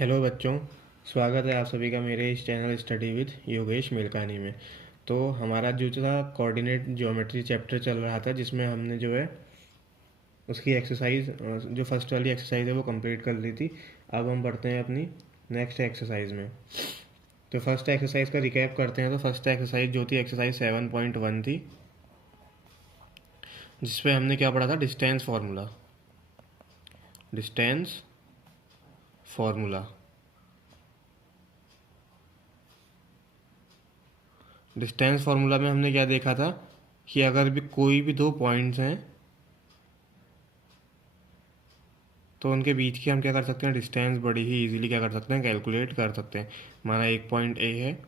Hello बच्चों। स्वागत है आप सभी का मेरे इस channel study with Yogesh Melkani में। तो हमारा जो था कोऑर्डिनेट ज्योमेट्री चैप्टर चल रहा था, जिसमें हमने जो है उसकी एक्सरसाइज, जो फर्स्ट वाली एक्सरसाइज है वो कंप्लीट कर ली थी। अब हम बढ़ते हैं अपनी नेक्स्ट एक्सरसाइज में। तो फर्स्ट एक्सरसाइज का रिकैप करते हैं। तो फर्स्ट एक्सरसाइज जो थी एक्सरसाइज 7.1 थी, जिसपे हमने क्या पढ़ा था, distance formula. Distance formula distance formula में हमने क्या देखा था कि अगर भी कोई भी दो पॉइंट्स हैं तो उनके बीच की हम क्या कर सकते हैं, डिस्टेंस बड़ी ही इजीली क्या कर सकते हैं, कैलकुलेट कर सकते हैं। माना एक पॉइंट ए है,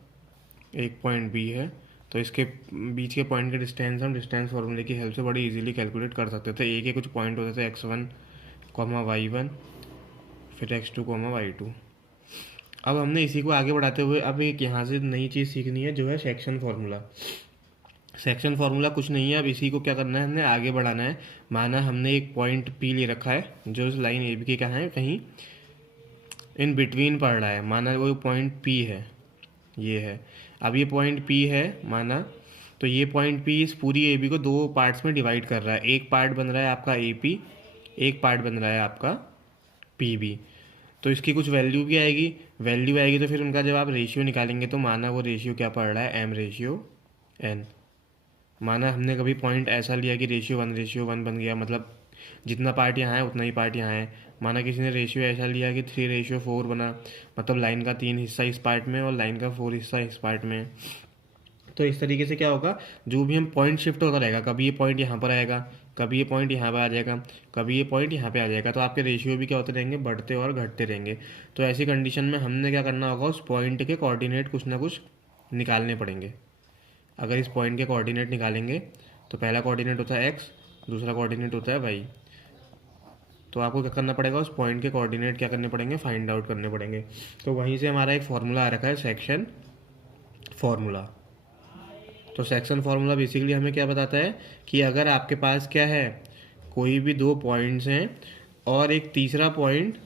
एक पॉइंट बी है, तो इसके बीच के पॉइंट के डिस्टेंस हम डिस्टेंस फार्मूले की हेल्प से बड़ी इजीली कैलकुलेट कर सकते थे। ए के कुछ पॉइंट होते थे x1, y1, फिर x2, y2। अब हमने इसी को आगे बढ़ाते हुए अब एक यहाँ से नई चीज़ सीखनी है, जो है सेक्शन फार्मूला। सेक्शन फार्मूला कुछ नहीं है, अब इसी को क्या करना है, हमने आगे बढ़ाना है। माना हमने एक पॉइंट पी ले रखा है, जो इस लाइन ए बी की कहाँ है, कहीं इन बिटवीन पड़ रहा है। माना वो पॉइंट पी है, ये है। अब ये पॉइंट पी है माना, तो ये पॉइंट पी इस पूरी ए बी को दो पार्ट्स में डिवाइड कर रहा है। एक पार्ट बन रहा है आपका ए पी, एक पार्ट बन रहा है आपका पी बी। तो इसकी कुछ वैल्यू आएगी तो फिर उनका जब आप रेशियो निकालेंगे तो माना वो रेशियो क्या पड़ रहा है, एम रेशियो एन। माना हमने कभी पॉइंट ऐसा लिया कि रेशियो 1 बन गया, मतलब जितना पार्ट यहाँ है उतना ही पार्ट यहाँ है। माना किसी ने रेशियो ऐसा लिया कि 3:4 बना, मतलब लाइन का 3 हिस्सा इस पार्ट में और लाइन का 4 हिस्सा इस पार्ट में। तो इस तरीके से क्या होगा, जो भी हम पॉइंट शिफ्ट होता रहेगा, कभी ये पॉइंट यहाँ पर आएगा, कभी ये पॉइंट यहाँ पर आ जाएगा, कभी ये पॉइंट यहाँ पे आ जाएगा, तो आपके रेशियो भी क्या होते रहेंगे, बढ़ते और घटते रहेंगे। तो ऐसी कंडीशन में हमने क्या करना होगा, उस पॉइंट के कोऑर्डिनेट कुछ ना कुछ निकालने पड़ेंगे। अगर इस पॉइंट के कोऑर्डिनेट निकालेंगे तो पहला कोऑर्डिनेट होता है x, दूसरा कोऑर्डिनेट होता है y। तो आपको क्या करना पड़ेगा, उस पॉइंट के कोऑर्डिनेट क्या करने पड़ेंगे, फाइंड आउट करने पड़ेंगे। तो वहीं से हमारा एक फार्मूला आ रखा है, सेक्शन फार्मूला। तो सेक्शन फार्मूला बेसिकली हमें क्या बताता है कि अगर आपके पास क्या है, कोई भी दो पॉइंट्स हैं और एक तीसरा पॉइंट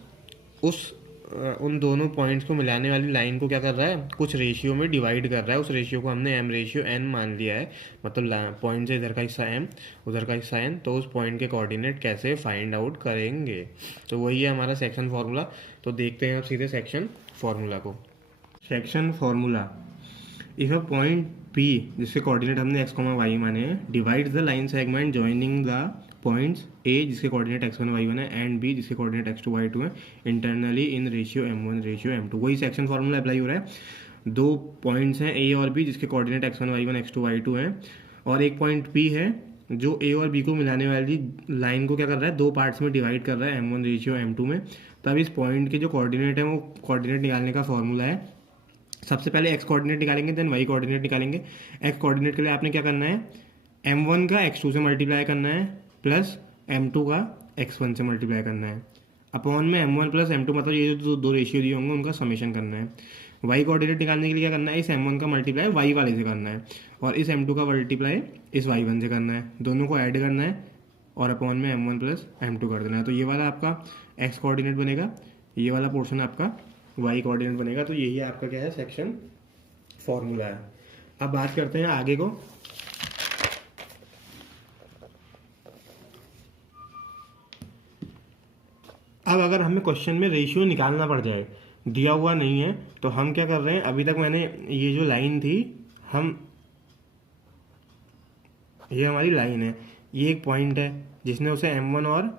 उन दोनों पॉइंट्स को मिलाने वाली लाइन को क्या कर रहा है, कुछ रेशियो में डिवाइड कर रहा है। उस रेशियो को हमने एम रेशियो एन मान लिया है, मतलब पॉइंट से इधर का हिस्सा एम, उधर का हिस्सा एन। तो उस पॉइंट के कोऑर्डिनेट कैसे फाइंड आउट करेंगे, तो वही है हमारा सेक्शन फार्मूला। तो देखते हैं आप सीधे सेक्शन फार्मूला को। Section formula, if a point P जिसके कोऑर्डिनेट हमने x, y माने हैं, divide the line segment joining the points A जिसके कोऑर्डिनेट x1, y1 है एंड बी जिसके कोऑर्डिनेट x2, y2 है internally in ratio m1 ratio m2। वही section formula apply हो रहा है। दो पॉइंट्स हैं ए और बी जिसके coordinate x1, y1, x2, y2 हैं, और एक पॉइंट पी है जो ए और बी को मिलाने वाली लाइन को क्या कर रहा है, दो पार्ट्स में डिवाइड कर रहा है m1 रेशियो m2 में। तब इस पॉइंट के जो कोऑर्डिनेट है वो कोऑर्डिनेट निकालने का फॉर्मूला है, सबसे पहले एक्स कोऑर्डिनेट निकालेंगे, देन वाई कोऑर्डिनेट निकालेंगे। एक्स कोऑर्डिनेट के लिए आपने क्या करना है, m1 का x2 से मल्टीप्लाई करना है प्लस m2 का x1 से मल्टीप्लाई करना है, अपॉन में m1 प्लस m2, मतलब ये जो दो रेशियो दिए होंगे उनका समेशन करना है। वाई कोऑर्डिनेट निकालने के लिए क्या करना है, इस m1 का मल्टीप्लाई y वाले से करना है और इस m2 का मल्टीप्लाई इस y1 से करना है, दोनों को ऐड करना है और अपॉन में m1 प्लस m2 कर देना है। तो ये वाला आपका x कोऑर्डिनेट बनेगा, ये वाला पोर्शन आपका y कोऑर्डिनेट बनेगा। तो यही आपका क्या है, सेक्शन फॉर्मूला है। अब बात करते हैं आगे को। अब अगर हमें क्वेश्चन में रेशियो निकालना पड़ जाए, दिया हुआ नहीं है, तो हम क्या कर रहे हैं, अभी तक मैंने ये जो लाइन थी, ये हमारी लाइन है, ये एक पॉइंट है जिसने उसे m1 और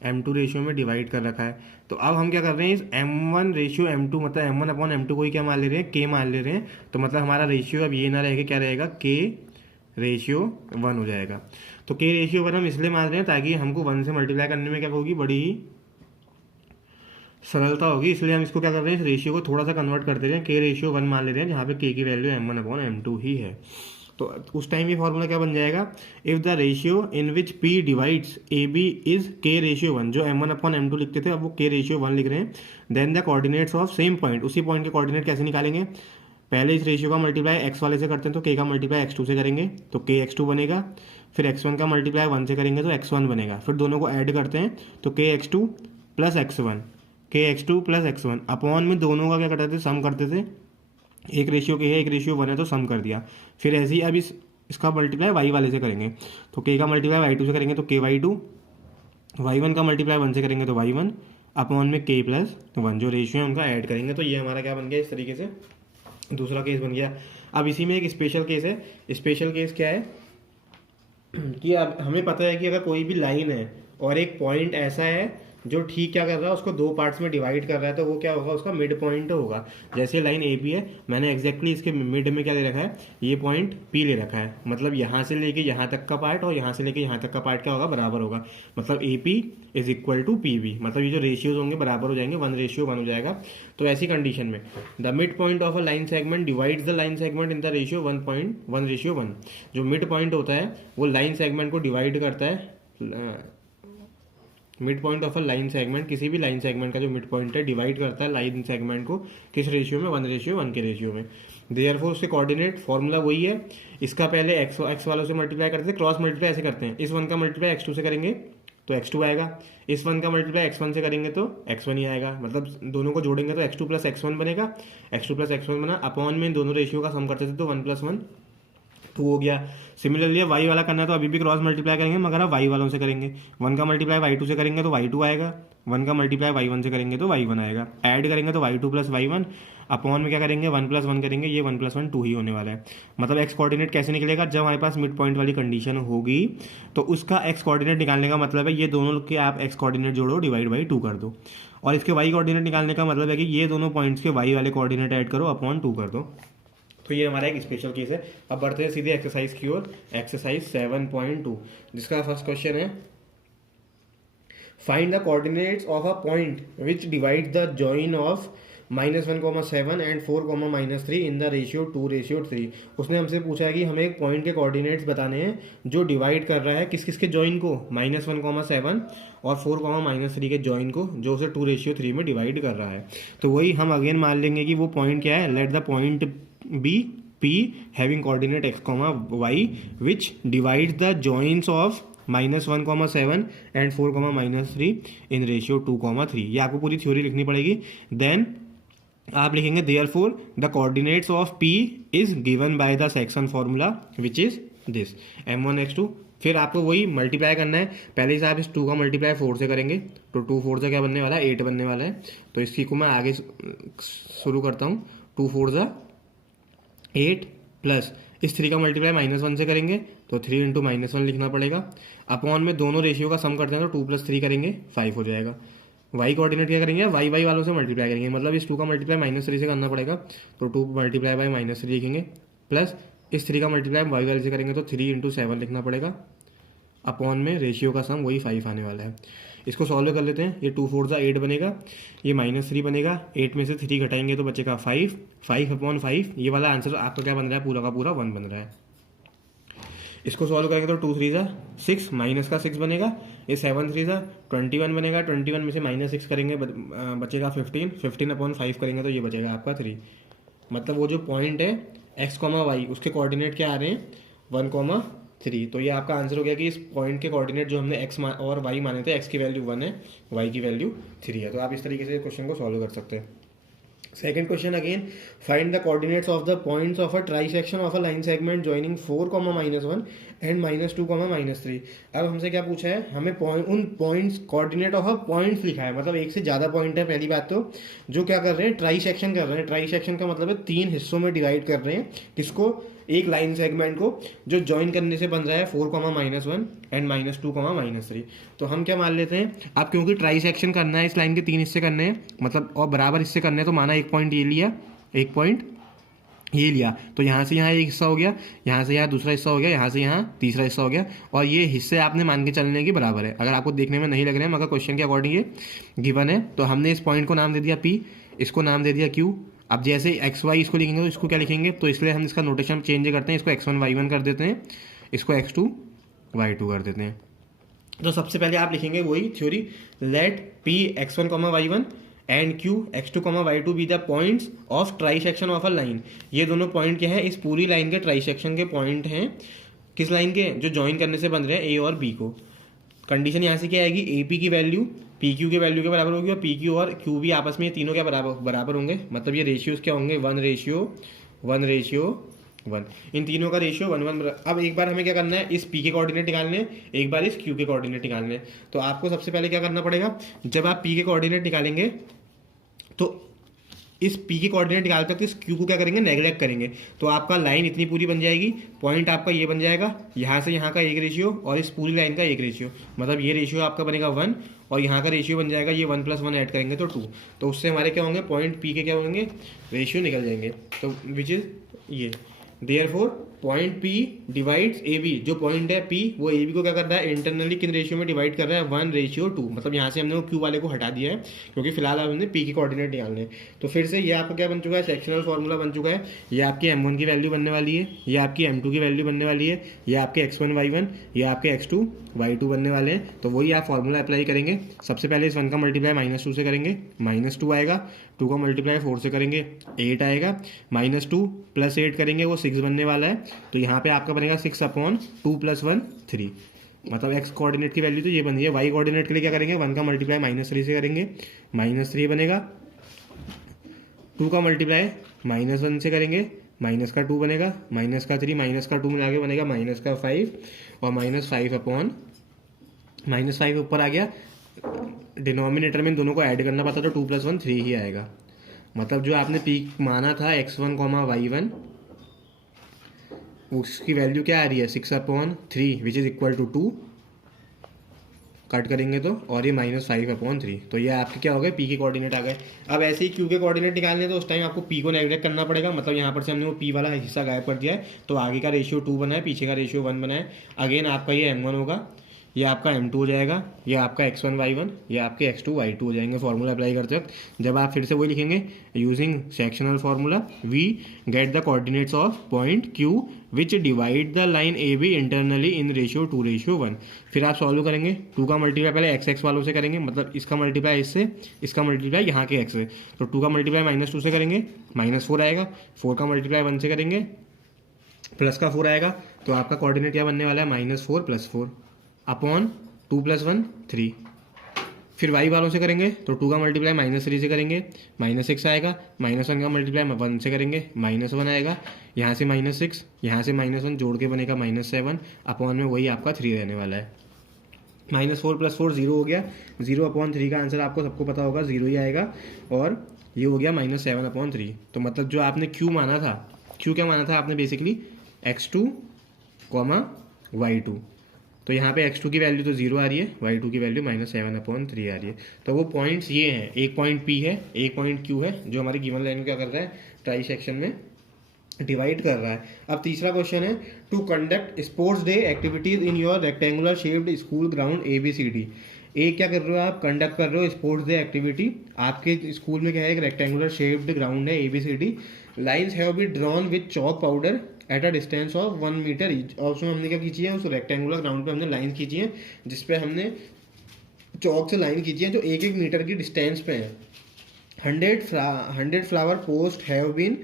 m2 रेशियो में डिवाइड कर रखा है। तो अब हम क्या कर रहे हैं, इस m1 रेशियो m2, मतलब m1 अपॉन m2 को ही क्या मान ले रहे हैं, k मान ले रहे हैं। तो मतलब हमारा रेशियो अब ये ना रहेगा, क्या रहेगा, k रेशियो 1 हो जाएगा। तो k रेशियो 1 हम इसलिए मान रहे हैं ताकि हमको 1 से मल्टीप्लाई करने में क्या होगी, बड़ी ही सरलता होगी। इसलिए हम इसको क्या कर रहे हैं, इस रेशियो को थोड़ा सा कन्वर्ट करते रहे, k रेशियो 1 मान ले रहे हैं, जहाँ पे k की वैल्यू m1 अपॉन m2 ही है। तो उस टाइम ये फॉर्मूला क्या बन जाएगा, if the ratio in which p divides A B is k ratio 1, जो m1 अपॉन m2 लिखते थे अब वो k रेशियो 1 लिख रहे हैं, then the coordinates of same point, उसी पॉइंट के कोऑर्डिनेट कैसे निकालेंगे, पहले इस रेशियो का मल्टीप्लाई x वाले से करते हैं तो k का मल्टीप्लाई x2 से करेंगे तो k x2 बनेगा, फिर x1 का मल्टीप्लाई 1 से करेंगे तो x1 बनेगा, फिर दोनों को ऐड करते हैं तो k x2 plus x1 kx2 plus x1 upon में दोनों का क्या करते थे, सम करते थे। एक रेशियो के है एक रेशियो 1 है तो सम कर दिया। फिर ऐसे ही अब इसका मल्टीप्लाई वाई वाले से करेंगे, तो के का मल्टीप्लाई वाई टू से करेंगे तो के वाई टू, वाई वन का मल्टीप्लाई 1 से करेंगे तो वाई वन, अपॉन में के प्लस 1 जो रेशियो है उनका ऐड करेंगे। तो ये हमारा क्या बन गया, इस तरीके से दूसरा केस बन गया। अब इसी में एक स्पेशल केस है। स्पेशल केस क्या है कि अब हमें पता है कि अगर कोई भी लाइन है और एक पॉइंट ऐसा है जो ठीक क्या कर रहा है, उसको दो पार्ट्स में डिवाइड कर रहा है, तो वो क्या होगा, उसका मिड पॉइंट होगा। जैसे लाइन ए पी है, मैंने एग्जैक्टली इसके मिड में क्या ले रखा है, ये पॉइंट पी ले रखा है। मतलब यहाँ से लेके यहाँ तक का पार्ट और यहाँ से लेके यहाँ तक का पार्ट क्या होगा, बराबर होगा। मतलब A P is equal to P B, मतलब ये जो रेशियोज होंगे बराबर हो जाएंगे, 1:1 हो जाएगा। तो ऐसी कंडीशन में the mid point of a line segment divides the line segment in the ratio 1:1। जो मिड पॉइंट होता है वो लाइन सेगमेंट को डिवाइड करता है। Mid point of a line segment, किसी भी लाइन सेगमेंट का जो मिड पॉइंट है डिवाइड करता है लाइन सेगमेंट को किस रेशियो में, 1:1 के रेशियो में। देयरफॉर उसके कोऑर्डिनेट फॉर्मूला वही है। इसका पहले एक्स वालों से मल्टीप्लाई करते थे, क्रॉस मल्टीप्लाई ऐसे करते हैं। इस 1 का मल्टीप्लाई x2 से करेंगे तो x2 आएगा, इस 1 का मल्टीप्लाई x1 से करेंगे तो x1 ही आएगा। मतलब दोनों को जोड़ेंगे तो x2 प्लस x1 बनेगा, x2 प्लस x1 बना, अपॉन में दोनों रेशियो का सम करते थे तो 1 + 1 2 हो गया। सिमिलरली वाई वाला करना है तो अभी भी क्रॉस मल्टीप्लाई करेंगे, मगर अब वाई वालों से करेंगे। 1 का मल्टीप्लाई y2 से करेंगे तो y2 आएगा, 1 का मल्टीप्लाई y1 से करेंगे तो y1 आएगा। ऐड करेंगे तो y2 प्लस y1, अपॉन में क्या करेंगे 1 + 1 करेंगे, ये 1 + 1 2 ही होने वाला है। मतलब एक्स कोऑर्डिनेट कैसे निकलेगा, जब हमारे पास मिड पॉइंट वाली कंडीशन होगी तो उसका एक्स कोऑर्डिनेट निकालने का मतलब है ये दोनों के आप एक्स कोऑर्डिनेट जोड़ो, डिवाइड बाई 2 कर दो। और इसके वाई कोऑर्डिनेट निकालने का मतलब है कि ये दोनों पॉइंट्स के वाई वाले कोऑर्डिनेट ऐड करो, अपॉन 2 कर दो। तो ये हमारा एक स्पेशल केस है। अब बढ़ते हैं सीधे एक्सरसाइज की ओर, एक्सरसाइज 7.2, जिसका फर्स्ट क्वेश्चन है find the coordinates of a point which divide the join of -1,7 and 4,-3 in the ratio 2:3। उसने हमसे पूछा है कि हमें एक पॉइंट के कोऑर्डिनेट्स बताने हैं जो डिवाइड कर रहा है किस किस के जॉइन को, -1,7 और 4,-3 के जॉइन को, जो उसे 2:3 में डिवाइड कर रहा है। तो वही हम अगेन मान लेंगे कि वो पॉइंट क्या है, let the point be P having coordinate x, y which divides the joins of -1,7 and 4,-3 in ratio 2,3। ये आपको पूरी थ्योरी लिखनी पड़ेगी। देन आप लिखेंगे therefore the coordinates of P is given by the section formula which is this m1 x2। फिर आपको वही मल्टीप्लाई करना है। पहले से आप इस 2 का मल्टीप्लाई 4 से करेंगे तो 2 4 से क्या बनने वाला है, 8 बनने वाला है। तो इसकी को मैं आगे शुरू करता हूँ। 2 4 ज़ा 8 प्लस इस 3 का मल्टीप्लाई -1 से करेंगे तो 3 × -1 लिखना पड़ेगा। अपॉन में दोनों रेशियो का सम करते हैं तो 2 + 3 करेंगे 5 हो जाएगा। वाई कोऑर्डिनेट क्या करेंगे, वाई वाई वालों से मल्टीप्लाई करेंगे। मतलब इस 2 का मल्टीप्लाई -3 से करना पड़ेगा तो 2 मल्टीप्लाई बाई -3 लिखेंगे, प्लस इस 3 का मल्टीप्लाई वाई वाले से करेंगे तो 3 × 7 लिखना पड़ेगा। अपॉन में रेशियो का सम वही 5 आने वाला है। इसको सॉल्व कर लेते हैं। ये 2 4 ज़ा 8 बनेगा, ये -3 बनेगा, 8 में से 3 घटाएंगे तो बचेगा 5, 5/5। ये वाला आंसर आपका क्या बन रहा है, पूरा का पूरा 1 बन रहा है। इसको सॉल्व करेंगे तो 2 3 ज़ा 6, माइनस का 6 बनेगा, ये 7 3 ज़ा 21 बनेगा, 21 में से -6 करेंगे बचेगा 15, 15/5 करेंगे तो ये बचेगा आपका 3। मतलब वो जो पॉइंट है x, y उसके कोऑर्डिनेट क्या आ रहे हैं, 1,3। तो ये आपका आंसर हो गया कि इस पॉइंट के कोऑर्डिनेट जो हमने x और y माने थे, x की वैल्यू 1 है, y की वैल्यू 3 है। तो आप इस तरीके से क्वेश्चन को सॉल्व कर सकते हैं। Second question again, find the coordinates of the points of a trisection of a line segment joining 4,-1 and -2,-3। अब हमसे क्या पूछा है, हमें उन points coordinate of a points लिखा है, मतलब एक से ज़्यादा पॉइंट है। पहली बात तो जो क्या कर रहे हैं, ट्राइसेक्शन कर रहे हैं। ट्राइसेक्शन का मतलब है 3 हिस्सों में डिवाइड कर रहे हैं किसको, एक लाइन सेगमेंट को, जो ज्वाइन करने से बन रहा है 4,-1 एंड -2,-3। तो हम क्या मान लेते हैं, अब क्योंकि ट्राइसेक्शन करना है, इस लाइन के 3 हिस्से करने हैं, मतलब और बराबर हिस्से करने हैं, तो माना एक पॉइंट ये लिया, एक पॉइंट ये लिया, तो यहाँ से यहाँ एक हिस्सा हो गया, यहाँ से यहाँ दूसरा हिस्सा हो गया, यहाँ से यहाँ तीसरा हिस्सा हो गया, और ये हिस्से आपने मान के चलने की बराबर है। अगर आपको देखने में नहीं लग रहे हैं मगर क्वेश्चन के अकॉर्डिंग ये गिवन है, तो हमने इस पॉइंट को नाम दे दिया P, इसको नाम दे दिया Q। अब जैसे एक्स वाई इसको लिखेंगे तो इसको क्या लिखेंगे, तो इसलिए हम इसका नोटेशन चेंज करते हैं, इसको x1 y1 कर देते हैं, इसको x2 y2 कर देते हैं। तो सबसे पहले आप लिखेंगे वही theory, let P x1, y1 and Q x2, y2 be the points of trisection of a line. ये दोनों पॉइंट क्या है, इस पूरी लाइन के ट्राइसेक्शन के पॉइंट हैं। किस लाइन के, जो ज्वाइन करने से बन रहे हैं A और B को। कंडीशन यहाँ से क्या आएगी, AP की वैल्यू पी क्यू के वैल्यू के बराबर होगी और पी क्यू और क्यू भी आपस में ये तीनों क्या बराबर होंगे, मतलब ये रेशियोज क्या होंगे, 1:1:1। इन तीनों का रेशियो 1:1। अब एक बार हमें क्या करना है, इस पी के कोऑर्डिनेट निकालने हैं, एक बार इस क्यू के कोऑर्डिनेट निकालने हैं। तो आपको सबसे पहले क्या करना पड़ेगा, जब आप पी के कोऑर्डिनेट निकालेंगे तो इस पी के कोऑर्डिनेट निकाल कर इस क्यू को क्या करेंगे, नेगलेक्ट करेंगे। तो आपका लाइन इतनी पूरी बन जाएगी, पॉइंट आपका ये बन जाएगा, यहाँ से यहाँ का एक रेशियो और इस पूरी लाइन का एक रेशियो, मतलब ये रेशियो आपका बनेगा 1 और यहाँ का रेशियो बन जाएगा, ये 1+1 ऐड करेंगे तो 2। तो उससे हमारे क्या होंगे, पॉइंट पी के क्या होंगे, रेशियो निकल जाएंगे। तो विच इज़ ये, therefore point P divides A B, जो पॉइंट है पी वो ए बी को क्या कर रहा है, इंटरनली किन रेशियो में डिवाइड कर रहा है, 1:2। मतलब यहाँ से हमने वो क्यू वाले को हटा दिया है क्योंकि फिलहाल अब हमने पी के कोऑर्डिनेट निकालने हैं। तो फिर से ये आपका क्या बन चुका है, सेक्शनल फार्मूला बन चुका है। ये आपकी m1 की वैल्यू बनने वाली है, ये आपकी m2 की वैल्यू बनने वाली है, ये आपके x1 y1, ये आपके x2 y2 बनने वाले हैं। तो वही आप फार्मूला अप्लाई करेंगे। सबसे पहले इस 1 का मल्टीप्लाई -2 से करेंगे, -2 आएगा, 2 का मल्टीप्लाई 4 से करेंगे 8 आएगा, -2 + 8 करेंगे वो 6 बनने वाला है। तो यहाँ पे आपका बनेगा 6/2 + 1 3। मतलब x कोऑर्डिनेट की वैल्यू तो ये बनी है। y कोऑर्डिनेट के लिए क्या करेंगे, 1 का मल्टीप्लाई -3 से करेंगे, -3 बनेगा, 2 का मल्टीप्लाई -1 से करेंगे, -2 बनेगा, -3 -2 मिला के बनेगा -5 और -5 ऊपर आ गया। डिनोमिनेटर में इन दोनों को ऐड करना पड़ता तो 2 + 1 3 ही आएगा। मतलब जो आपने पी माना था x1, y1, उसकी वैल्यू क्या आ रही है, 6/3 which is equal to 2 cut करेंगे तो, और ये -5/3। तो ये आपके क्या हो गए, पी के कोऑर्डिनेट आ गए। अब ऐसे ही क्यू के कोऑर्डिनेट निकालने तो उस टाइम आपको पी को नेगलेक्ट करना पड़ेगा। मतलब यहाँ पर से हमने वो पी वाला हिस्सा गायब कर दिया है, तो आगे का रेशियो 2 बना है, पीछे का रेशियो 1 बना है। अगेन आपका ये m1 होगा, ये आपका m2 हो जाएगा, ये आपका x1 y1, ये आपके x2 y2 हो जाएंगे फार्मूला अप्लाई करते वक्त। जब आप फिर से वही लिखेंगे, using sectional formula we get the coordinates of point q which divide the line A B internally in ratio 2:1। फिर आप सॉल्व करेंगे, 2 का मल्टीप्लाई पहले x वालों से करेंगे, मतलब इसका मल्टीप्लाई इससे, इसका मल्टीप्लाई यहाँ के x से। तो 2 का मल्टीप्लाई -2 से करेंगे, -4 आएगा, 4 का मल्टीप्लाई 1 से करेंगे, प्लस का 4 आएगा। तो आपका कोऑर्डिनेट क्या बनने वाला है, -4 + 4 अपॉन 2 + 1 3। फिर y वालों से करेंगे तो 2 का मल्टीप्लाई -3 से करेंगे, -6 आएगा, -1 का मल्टीप्लाई 1 से करेंगे, -1 आएगा, यहाँ से -6, यहाँ से -1 जोड़ के बनेगा -7 अपॉन में वही आपका 3 रहने वाला है। -4 + 4 0 हो गया, 0/3 का आंसर आपको सबको पता होगा 0 ही आएगा, और ये हो गया -7/3। तो मतलब जो आपने q माना था, q क्या माना था आपने बेसिकली, x2, y2। तो यहाँ पे x2 की वैल्यू तो 0 आ रही है, y2 की वैल्यू -7/3 आ रही है। तो वो पॉइंट्स ये हैं, एक पॉइंट P है, एक पॉइंट Q है, जो हमारी गिवन लाइन को क्या कर रहा है, ट्राई सेक्शन में डिवाइड कर रहा है। अब तीसरा क्वेश्चन है, to conduct sports day activities in your rectangular shaped school ground ABCD। एक क्या कर रहे हो आप, कंडक्ट कर रहे हो स्पोर्ट्स डे एक्टिविटी, आपके स्कूल में क्या है, एक रेक्टेंगुलर शेप्ड ग्राउंड है ABCD। Lines have been drawn with chalk powder at a distance of 1 metre each. और उसमें हमने क्या खींची है, उस रेक्टेंगुलर ग्राउंड पे हमने लाइन खींची है, जिसपे हमने चौक से लाइन खींची है जो 1-1 मीटर की डिस्टेंस पे है। 100 flower post have been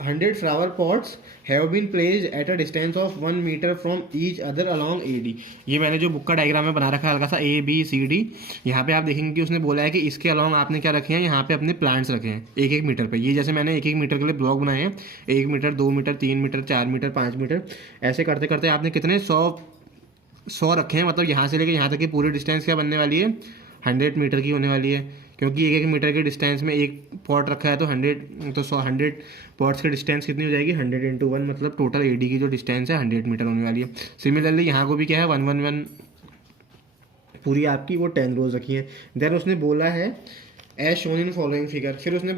100 flower pots have been placed at a distance of 1 metre from each other along AD। ये मैंने जो बुक का डायग्राम में बना रखा है हल्का सा ABCD, यहाँ पे आप देखेंगे कि उसने बोला है कि इसके अलॉन्ग आपने क्या रखे हैं, यहाँ पे अपने प्लांट्स रखे हैं 1-1 मीटर पे। ये जैसे मैंने 1-1 मीटर के लिए ब्लॉक बनाए हैं, 1 metre, 2 metre, 3 metre, 4 metre, 5 metre, ऐसे करते करते आपने कितने 100 रखे हैं। मतलब यहाँ से लेकर यहाँ तक की पूरी डिस्टेंस क्या बनने वाली है, 100 मीटर की होने वाली है, क्योंकि 1-1 मीटर के डिस्टेंस में एक पॉट रखा है। तो 100 पॉट्स की डिस्टेंस कितनी हो जाएगी, 100 × 1, मतलब टोटल AD की जो डिस्टेंस है 100 मीटर होने वाली है। सिमिलरली यहाँ को भी क्या है, 1-1-1 पूरी आपकी वो 10 रोज रखी है। देन उसने बोला है as shown in following figure. फिर उसने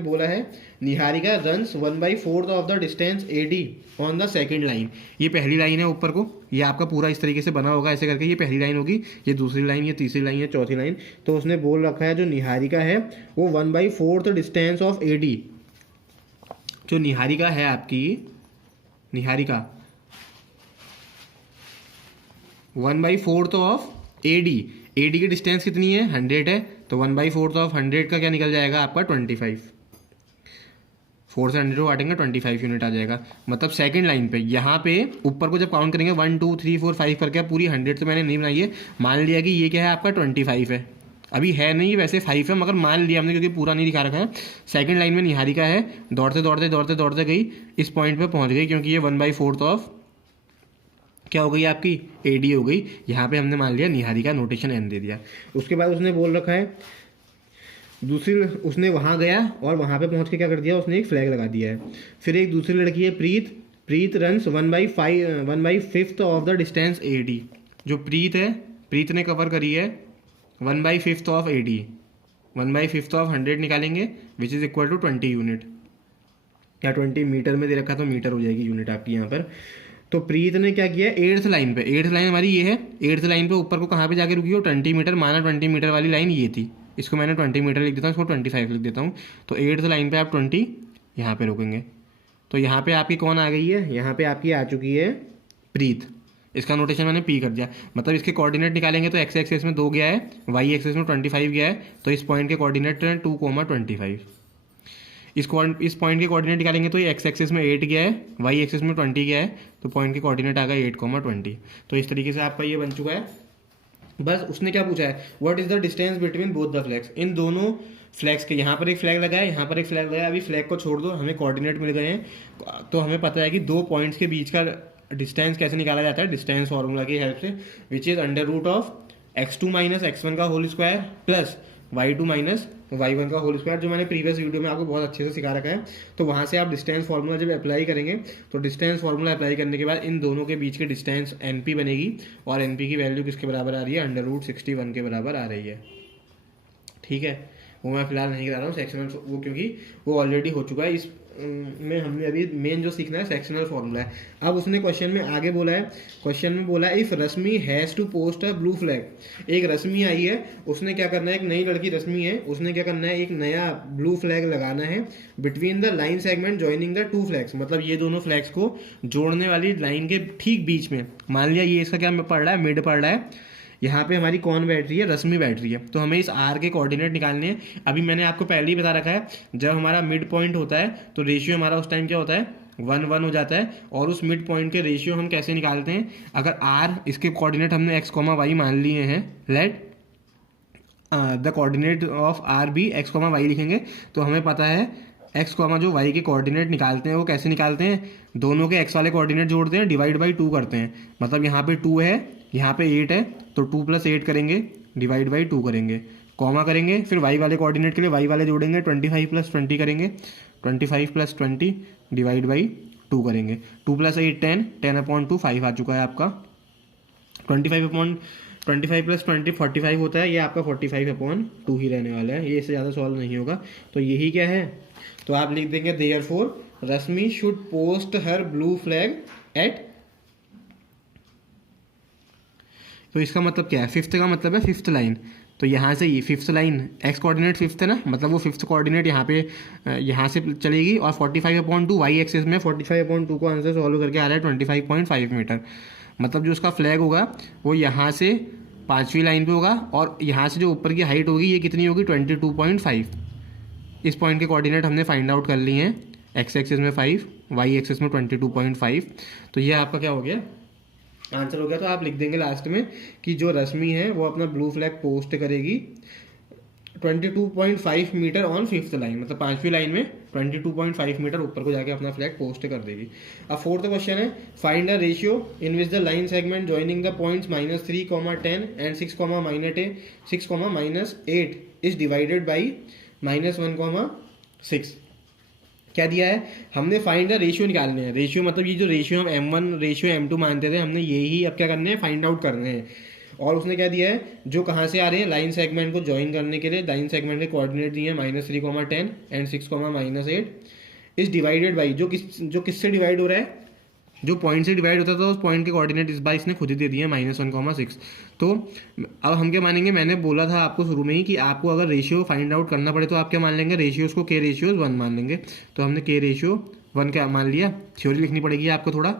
बोला है Niharika runs 1/4 of the distance AD on the second line. ये पहली लाइन है ऊपर को, ये आपका पूरा इस तरीके से बना होगा ऐसे करके, ये पहली लाइन होगी, ये दूसरी लाइन, ये तीसरी लाइन, ये चौथी लाइन। तो उसने बोल रखा है जो निहारिका है वो 1/4 डिस्टेंस ऑफ AD, जो निहारिका है आपकी, निहारिका 1/4 ऑफ AD की डिस्टेंस कितनी है, 100 है, तो 1/4 ऑफ 100 का क्या निकल जाएगा आपका 25। 4 से 100 को काटेंगे 25 यूनिट आ जाएगा। मतलब सेकंड लाइन पे यहाँ पे ऊपर को जब काउंट करेंगे 1 2 3 4 5 करके, पूरी 100 तो मैंने नहीं बनाई है, मान लिया कि ये क्या है आपका 25 है, अभी है नहीं वैसे 5 है मगर मान लिया हमने क्योंकि पूरा नहीं दिखा रखा है। सेकंड लाइन में निहारिका है, दौड़ते दौड़ते दौड़ते दौड़ते गई, इस पॉइंट पे पहुंच गई क्योंकि ये 1/4 ऑफ क्या हो गई आपकी AD हो गई। यहाँ पे हमने मान लिया निहारिका, नोटेशन N दे दिया। उसके बाद उसने बोल रखा है दूसरी, उसने वहाँ गया और वहाँ पे पहुँच के क्या कर दिया, उसने एक फ्लैग लगा दिया है। फिर एक दूसरी लड़की है Preet runs 1/5 of the distance AD। जो प्रीत है, प्रीत ने कवर करी है 1/5 ऑफ AD, 1/5 ऑफ 100 निकालेंगे which is equal to 20 unit, या 20 मीटर में दे रखा तो मीटर हो जाएगी यूनिट आपकी यहाँ पर। तो प्रीत ने क्या किया, 8th लाइन पे, 8th लाइन हमारी ये है, 8th लाइन पे ऊपर को कहाँ पे जाके रुकी हो 20 मीटर, माना 20 मीटर वाली लाइन ये थी, इसको मैंने 20 मीटर लिख देता हूँ, इसको 25 लिख देता हूँ। तो 8th लाइन पे आप 20 यहाँ पे रुकेंगे। तो यहाँ पे आपकी कौन आ गई है, यहाँ पे आपकी आ चुकी है प्रीत, इसका नोटेशन मैंने P कर दिया। मतलब इसके कोऑर्डिनेट निकालेंगे तो x एक्सिस में 2 गया है, y एक्सिस में 25 गया है, तो इस पॉइंट के कोऑर्डिनेट 2,25। इस पॉइंट के कोऑर्डिनेट निकालेंगे तो ये x एक्सिस में 8 गया है, y एक्सिस में 20 गया है, तो पॉइंट के कोऑर्डिनेट आ गया 8,20। तो इस तरीके से आपका ये बन चुका है। बस उसने क्या पूछा है, what is the distance between both the flags, इन दोनों फ्लैग्स के, यहाँ पर एक फ्लैग लगा है, यहाँ पर एक फ्लैग लगा है। अभी फ्लैग को छोड़ दो, हमें कोऑर्डिनेट मिल गए हैं तो हमें पता है कि दो पॉइंट्स के बीच का डिस्टेंस कैसे निकाला जाता है, डिस्टेंस फार्मूला की हेल्प से, विच इज √(x2 - x1) का whole square plus y2 - y1 का होल स्क्वायर, जो मैंने प्रीवियस वीडियो में आपको बहुत अच्छे से सिखा रखा है। तो वहाँ से आप डिस्टेंस फार्मूला जब अप्लाई करेंगे तो डिस्टेंस फार्मूला अप्लाई करने के बाद इन दोनों के बीच के डिस्टेंस NP बनेगी, और NP की वैल्यू किसके बराबर आ रही है, √61 के बराबर आ रही है। ठीक है, वो मैं फिलहाल नहीं करा रहा हूँ सेक्शनल, वो क्योंकि वो ऑलरेडी हो चुका है। इस में हमने अभी मेन जो सीखना है सेक्शनल फॉर्मूला है। अब उसने क्वेश्चन में आगे बोला है, क्वेश्चन में बोला है if Rashmi has to post a blue flag. एक रश्मि आई है, उसने क्या करना है, एक नई लड़की रश्मि है, उसने क्या करना है, एक नया ब्लू फ्लैग लगाना है between the line segment joining the 2 flags. मतलब ये दोनों फ्लैग्स को जोड़ने वाली लाइन के ठीक बीच में, मान लिया ये इसका क्या पड़ रहा है, मिड पड़ रहा है, यहाँ पे हमारी कौन बैठ रही है, रश्मि बैठ रही है। तो हमें इस R के कोऑर्डिनेट निकालने हैं। अभी मैंने आपको पहले ही बता रखा है, जब हमारा मिड पॉइंट होता है तो रेशियो हमारा उस टाइम क्या होता है, 1:1 हो जाता है। और उस मिड पॉइंट के रेशियो हम कैसे निकालते हैं, अगर R, इसके कोऑर्डिनेट हमने x, y मान लिए हैं, let the coordinate of R भी x, y लिखेंगे, तो हमें पता है x, जो y के कोऑर्डिनेट निकालते हैं वो कैसे निकालते हैं, दोनों के x वाले कोऑर्डिनेट जोड़ते हैं, डिवाइड बाई 2 करते हैं। मतलब यहाँ पे 2 है, यहाँ पे 8 है, तो 2 + 8 करेंगे, डिवाइड बाई 2 करेंगे, कॉमा करेंगे, फिर y वाले कोऑर्डिनेट के लिए y वाले जोड़ेंगे, 25 + 20 करेंगे, 25 + 20 डिवाइड बाई 2 करेंगे, 2 + 8 10, 10/2 5 आ चुका है आपका। 25 + 20 45 होता है, ये आपका 45/2 ही रहने वाला है, ये इससे ज़्यादा सॉल्व नहीं होगा। तो यही क्या है, तो आप लिख देंगे therefore Rashmi should post her blue flag at, तो इसका मतलब क्या है, 5th का मतलब है 5th लाइन। तो यहाँ से ये 5th line, x coordinate 5th है ना, मतलब वो 5th कोऑर्डिनेट यहाँ पे यहाँ से चलेगी, और 45/2 y एक्सिस में 45/2 को आंसर सॉल्व करके आ रहा है 25.5 मीटर। मतलब जो उसका फ्लैग होगा वो यहाँ से 5वीं लाइन पे होगा, और यहाँ से जो ऊपर की हाइट होगी ये कितनी होगी, 22.5। इस पॉइंट के कोऑर्डिनेट हमने फाइंड आउट कर लिए हैं, x एक्सिस में 5, y एक्सिस में 22.5। तो ये आपका क्या हो गया, आंसर हो गया। तो आप लिख देंगे लास्ट में कि जो रश्मि है वो अपना ब्लू फ्लैग पोस्ट करेगी 22.5 मीटर ऑन 5th लाइन, मतलब 5वीं लाइन में 22.5 मीटर ऊपर को जाके अपना फ्लैग पोस्ट कर देगी। अब 4th क्वेश्चन है, find a ratio in which the line segment joining the points -3, 10 and 6, -8 is divided by -1, 6। क्या दिया है, हमने फाइंड द रेशियो निकालने हैं। रेशियो मतलब ये जो रेशियो हम M1 रेशियो M2 मानते थे, हमने यही अब क्या करने हैं, फाइंड आउट करने हैं। और उसने क्या दिया है, जो कहाँ से आ रहे हैं, लाइन सेगमेंट को ज्वाइन करने के लिए लाइन सेगमेंट के कोऑर्डिनेट दिए हैं -3, 10 एंड 6, -8 इज डिवाइडेड बाई, जो किससे डिवाइड हो रहा है, जो पॉइंट से डिवाइड होता था उस पॉइंट के कोऑर्डिनेट इस बार इसने खुद ही दे दिए -1, 6। तो अब हम क्या मानेंगे, मैंने बोला था आपको शुरू में ही कि आपको अगर रेशियो फाइंड आउट करना पड़े तो आप क्या मान लेंगे, रेशियोज को k रेशियोज 1 मान लेंगे। तो हमने k रेशियो 1 क्या मान लिया। थ्योरी लिखनी पड़ेगी आपको थोड़ा,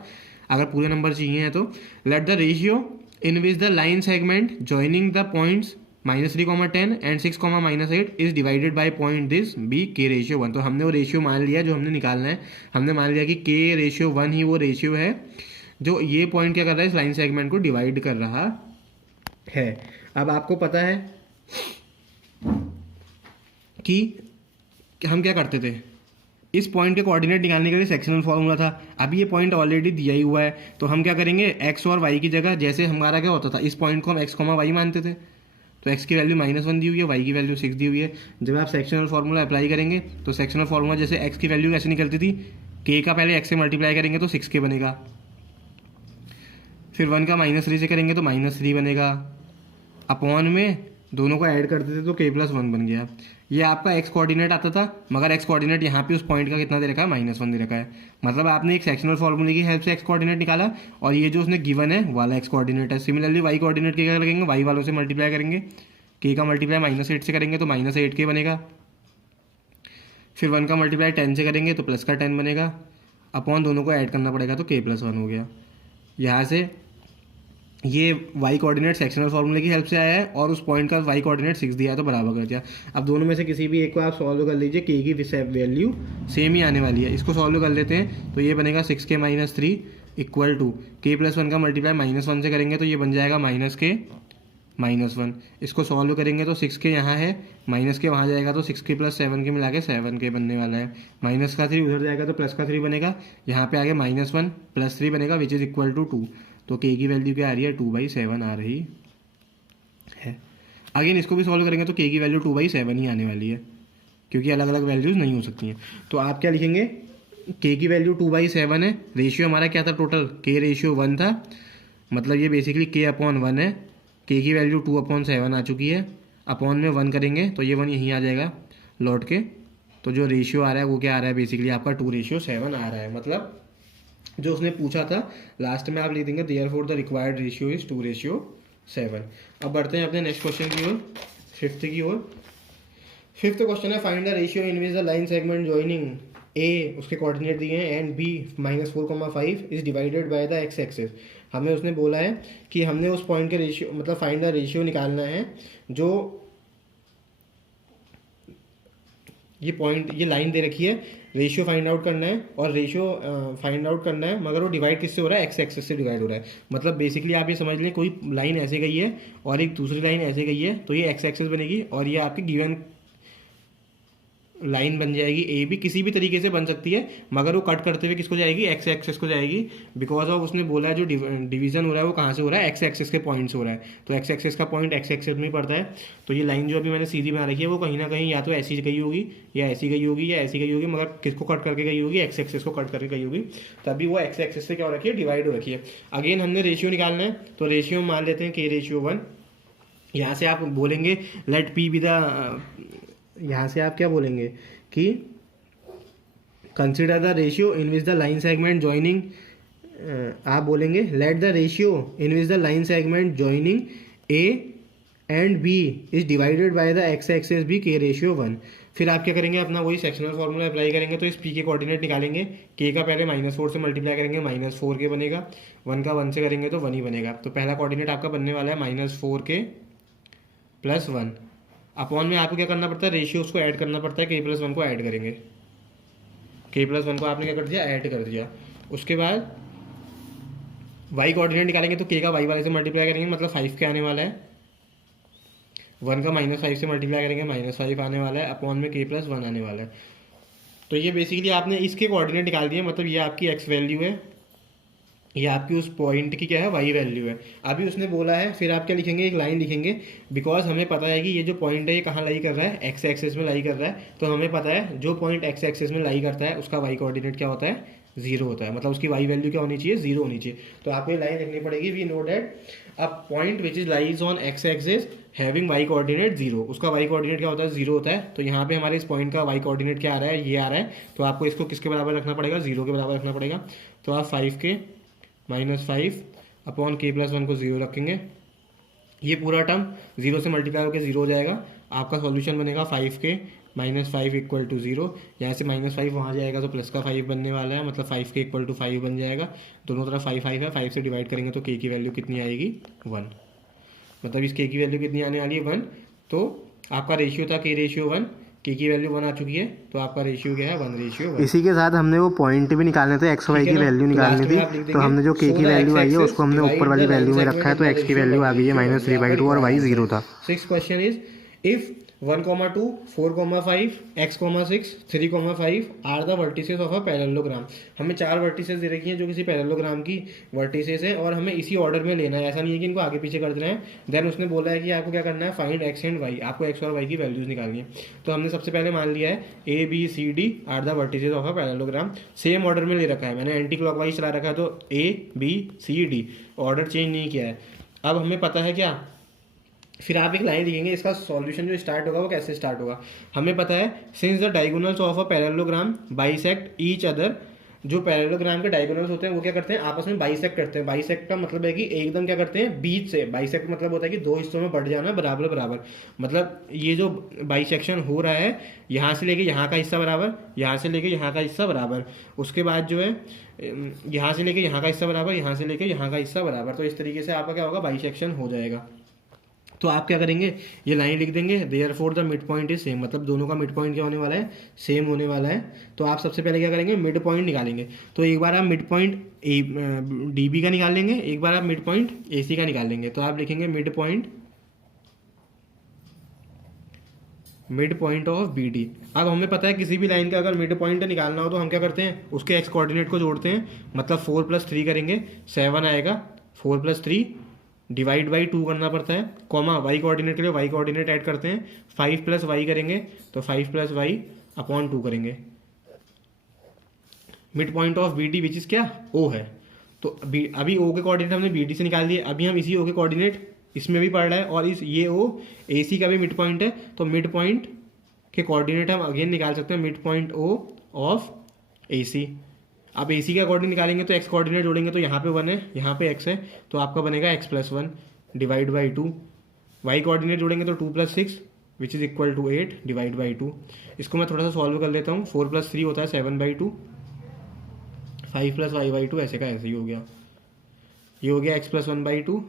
अगर पूरे नंबर चाहिए हैं तो। Let the ratio in which the line segment joining the points -3, 10 and 6, -8 is divided by point this be k ratio 1। तो हमने वो रेशियो मान लिया जो हमने निकालना है। हमने मान लिया कि के रेशियो 1 ही वो रेशियो है जो ये पॉइंट क्या कर रहा है, इस लाइन सेगमेंट को डिवाइड कर रहा है। अब आपको पता है कि हम क्या करते थे, इस पॉइंट के कोऑर्डिनेट निकालने के लिए सेक्शनल फॉर्मूला था। अभी ये पॉइंट ऑलरेडी दिया ही हुआ है, तो हम क्या करेंगे, एक्स और वाई की जगह, जैसे हमारा क्या होता था, इस पॉइंट को हम एक्स कॉमा वाई मानते थे, तो एक्स की वैल्यू -1 दी हुई है, वाई की वैल्यू 6 दी हुई है। जब आप सेक्शनल फार्मूला अप्लाई करेंगे तो सेक्शनल फार्मूला जैसे एक्स की वैल्यू कैसे निकलती थी, के का पहले एक्स से मल्टीप्लाई करेंगे तो 6 के बनेगा, फिर 1 का -3 से करेंगे तो -3 बनेगा, अपॉन में दोनों को ऐड करते थे तो k+1 बन गया। ये आपका एक्स कोऑर्डिनेट आता था, मगर एक्स कोऑर्डिनेट यहाँ पे उस पॉइंट का कितना दे रखा है, -1 दे रखा है। मतलब आपने एक सेक्शनल फॉर्मूले की हेल्प से एक्स कोऑर्डिनेट निकाला, और ये जो उसने गिवन है वाला एक्स कोऑर्डिनेट है। सिमिलरली वाई कोऑर्डिनेट के क्या लगेंगे, वाई वालों से मल्टीप्लाई करेंगे, के का मल्टीप्लाई -8 से करेंगे तो -8k बनेगा, फिर 1 का मल्टीप्लाई 10 से करेंगे तो प्लस का 10 बनेगा, अपॉन दोनों को ऐड करना पड़ेगा तो k+1 हो गया। यहाँ से ये वाई कोऑर्डिनेट सेक्शनल फार्मूले की हेल्प से आया है, और उस पॉइंट का वाई कोऑर्डिनेट 6 दिया है तो बराबर कर दिया। अब दोनों में से किसी भी एक को आप सॉल्व कर लीजिए, के की वैल्यू सेम ही आने वाली है। इसको सॉल्व कर लेते हैं तो ये बनेगा 6k - 3 इक्वल टू k+1 का मल्टीप्लाई -1 से करेंगे तो ये बन जाएगा -k -1। इसको सॉल्व करेंगे तो 6k यहाँ है, -k वहाँ जाएगा तो 6k + 7k मिला के 7k बनने वाला है। -3 उधर जाएगा तो +3 बनेगा, यहाँ पे आगे -1 + 3 बनेगा विच इज़ इक्वल टू 2। तो k की वैल्यू क्या आ रही है, 2/7 आ रही है। अगेन इसको भी सॉल्व करेंगे तो k की वैल्यू 2/7 ही आने वाली है, क्योंकि अलग अलग वैल्यूज़ नहीं हो सकती हैं। तो आप क्या लिखेंगे, k की वैल्यू 2/7 है, रेशियो हमारा क्या था टोटल, k रेशियो 1 था, मतलब ये बेसिकली k/1 है। k की वैल्यू 2/7 आ चुकी है, अपॉन में 1 करेंगे तो ये 1 यहीं आ जाएगा लौट के। तो जो रेशियो आ रहा है वो क्या आ रहा है, बेसिकली आपका 2/7 आ रहा है। मतलब जो उसने पूछा था लास्ट में आप लिख देंगे therefore the required ratio is 2/7। अब बढ़ते हैं अपने नेक्स्ट क्वेश्चन की ओर, फिफ्थ की ओर। फिफ्थ क्वेश्चन है, find the ratio in which the line segment joining A, उसके कोऑर्डिनेट दिए हैं, and B -4, 5 is divided by the X axis. हमें उसने बोला है कि हमने उस पॉइंट के रेशियो, मतलब फाइंड द रेशियो निकालना है जो ये पॉइंट, ये लाइन दे रखी है, रेशियो फाइंड आउट करना है, और रेशियो फाइंड आउट करना है, मगर वो डिवाइड किससे हो रहा है, एक्स एक्सिस से डिवाइड हो रहा है। मतलब बेसिकली आप ये समझ लें, कोई लाइन ऐसे गई है और एक दूसरी लाइन ऐसे गई है, तो ये एक्स एक्सिस बनेगी, और ये आपकी गिवन लाइन बन जाएगी। ए भी किसी भी तरीके से बन सकती है, मगर वो कट करते हुए किसको जाएगी, एक्स एक्सिस को जाएगी, बिकॉज ऑफ उसने बोला है जो डिवीजन हो रहा है वो कहाँ से हो रहा है, एक्स एक्सिस के पॉइंट से हो रहा है। तो एक्स एक्सिस का पॉइंट एक्स एक्सिस में ही पड़ता है। तो ये लाइन जो अभी मैंने सीधी बना रखी है वो कहीं ना कहीं या तो ऐसी गई होगी, या ऐसी गई होगी, या ऐसी गई होगी, मगर किसको कट करके गई होगी, एक्स एक्सिस को कट करके गई होगी, तभी वो एक्स एक्सिस से क्या हो रखी है, डिवाइड हो रखी है। अगेन हमने रेशियो निकालना है, तो रेशियो मान लेते हैं k रेशियो 1। यहाँ से आप बोलेंगे लेट पी बी द, यहाँ से आप क्या बोलेंगे कि consider the ratio in which the line segment joining, आप बोलेंगे let the ratio in which the line segment joining A and B is divided by the X axis be k ratio 1। फिर आप क्या करेंगे, अपना वही सेक्शनल फॉर्मूला अप्लाई करेंगे, तो इस p के कोऑर्डिनेट निकालेंगे, k का पहले -4 से मल्टीप्लाई करेंगे, -4k बनेगा, 1 का 1 से करेंगे तो 1 ही बनेगा। तो पहला कोऑर्डिनेट आपका बनने वाला है -4k + 1, अपॉन में आपको क्या करना पड़ता है, रेशियो उसको ऐड करना पड़ता है, k+1 को ऐड करेंगे, k+1 को आपने क्या कर दिया, ऐड कर दिया। उसके बाद y कोऑर्डिनेट निकालेंगे, तो k का y वाले से मल्टीप्लाई करेंगे, मतलब 5 के आने वाला है, 1 का -5 से मल्टीप्लाई करेंगे, -5 आने वाला है, अपॉन में k+1 आने वाला है। तो ये बेसिकली आपने इसके कोऑर्डिनेट निकाल दिए, मतलब ये आपकी x वैल्यू है, ये आपकी उस पॉइंट की क्या है, y वैल्यू है। अभी उसने बोला है, फिर आप क्या लिखेंगे, एक लाइन लिखेंगे, बिकॉज हमें पता है कि ये जो पॉइंट है ये कहाँ लाई कर रहा है, एक्स एक्सिस में लाई कर रहा है। तो हमें पता है जो पॉइंट एक्स एक्सिस में लाई करता है उसका y कोऑर्डिनेट क्या होता है, 0 होता है, मतलब उसकी y वैल्यू क्या होनी चाहिए, 0 होनी चाहिए। तो आपको ये लाइन लिखनी पड़ेगी, we know that a point which is lies on X axis having y coordinate 0, उसका y कोऑर्डिनेट क्या होता है, 0 होता है। तो यहाँ पे हमारे इस पॉइंट का y कोऑर्डिनेट क्या आ रहा है, ये आ रहा है। तो आपको इसको किसके बराबर रखना पड़ेगा, 0 के बराबर रखना पड़ेगा। तो आप 5k -5 अपॉन k+1 को 0 रखेंगे, ये पूरा टर्म 0 से मल्टीप्लाई होकर 0 हो जाएगा। आपका सॉल्यूशन बनेगा 5k -5 इक्वल टू 0। यहाँ से -5 वहाँ जाएगा तो प्लस का 5 बनने वाला है, मतलब 5k इक्वल टू 5 बन जाएगा। दोनों तरफ 5 5 है, 5 से डिवाइड करेंगे तो k की वैल्यू कितनी आएगी, 1। मतलब इस के की वैल्यू कितनी आने वाली है 1। तो आपका रेशियो था k/1, के की वैल्यू 1 आ चुकी है, तो आपका रेशियो क्या है 1/1। इसी के साथ हमने वो पॉइंट भी निकालने थे, एक्स वाई की वैल्यू तो निकालनी लास्ट में थी। आप लिख तो देंगे हमने जो के सो की द एक्स वैल्यू आई है एक्सिस उसको हमने ऊपर डिवाइड वाली द लाइन वैल्यू में सेगमेंट रखा है, इन तो द एक्स की रेशियो वैल्यू आ गई है 1/3। ये आपका -3/2 और वाई रिक्वायर्ड 0 आंसर था। है। 6 question is if 1,2, 4,5, x,6, 3,5 are the vertices of a parallelogram. हमें 4 वर्टिसेस दे रखी हैं जो किसी पैरेललोग्राम की वर्टिसेस हैं और हमें इसी ऑर्डर में लेना है, ऐसा नहीं है कि इनको आगे पीछे कर देना है। देन उसने बोला है कि आपको क्या करना है, फाइंड x एंड y, आपको x और y की वैल्यूज निकालनी है। तो हमने सबसे पहले मान लिया है A B C D are the vertices of a parallelogram. Same order में ले रखा है, मैंने एंटी क्लॉकवाइज चला रखा है, तो A B C D, order change नहीं किया है। अब हमें पता है क्या, फिर आप एक लाइन लिखेंगे, इसका सॉल्यूशन जो स्टार्ट होगा वो कैसे स्टार्ट होगा। हमें पता है since the diagonals of a parallelogram bisect each other, जो पैरेललोग्राम के डायगोनल्स होते हैं वो क्या करते हैं, आपस में बाइसेक्ट करते हैं। बाइसेक्ट का मतलब है कि एकदम क्या करते हैं, बीच से। बाइसेक्ट मतलब होता है कि दो हिस्सों में बढ़ जाना बराबर बराबर। मतलब ये जो बाइसेक्शन हो रहा है, यहाँ से लेके यहाँ का हिस्सा बराबर, यहाँ से लेके यहाँ का हिस्सा बराबर, उसके बाद जो है यहाँ से लेके यहाँ का हिस्सा बराबर, यहाँ से लेके यहाँ का हिस्सा बराबर। तो इस तरीके से आपका क्या होगा, बाइसेक्शन हो जाएगा। तो आप क्या करेंगे, ये लाइन लिख देंगे, therefore the mid point is same, मतलब दोनों का मिड पॉइंट क्या होने वाला है, सेम होने वाला है। तो आप सबसे पहले क्या करेंगे, मिड पॉइंट निकालेंगे। तो एक बार आप mid point A D B का निकाल लेंगे, एक बार आप मिड पॉइंट ए सी का निकाल लेंगे। तो आप लिखेंगे mid point of B D. अब हमें पता है किसी भी लाइन का अगर मिड पॉइंट निकालना हो तो हम क्या करते हैं, उसके एक्स कोऑर्डिनेट को जोड़ते हैं, मतलब 4+3 करेंगे, 7 आएगा। 4+3 डिवाइड बाई 2 करना पड़ता है, कॉमा वाई कोऑर्डिनेट के लिए वाई कोऑर्डिनेट ऐड करते हैं, 5+y करेंगे, तो 5+y/2 करेंगे। Mid point of B D which is क्या, ओ है। तो अभी ओ के कोऑर्डिनेट हमने बी डी से निकाल दिए, अभी हम इसी ओ के कोऑर्डिनेट इसमें भी पढ़ रहा है, और इस ये ओ ए सी का भी मिड पॉइंट है, तो मिड पॉइंट के कोऑर्डिनेट हम अगेन निकाल सकते हैं, मिड पॉइंट ओ ऑफ ए सी। आप ए सी का कोऑर्डिनेट निकालेंगे तो एक्स कोऑर्डिनेट जोड़ेंगे, तो यहाँ पे 1 है, यहाँ पे x है, तो आपका बनेगा x+1 divide by 2। Y coordinate जोड़ेंगे तो 2+6 which is equal to 8 divide by 2। इसको मैं थोड़ा सा सॉल्व कर लेता हूँ। 4+3 होता है 7/2, 5+y/2 ऐसे का ऐसे ही हो गया। ये हो गया x+1/2,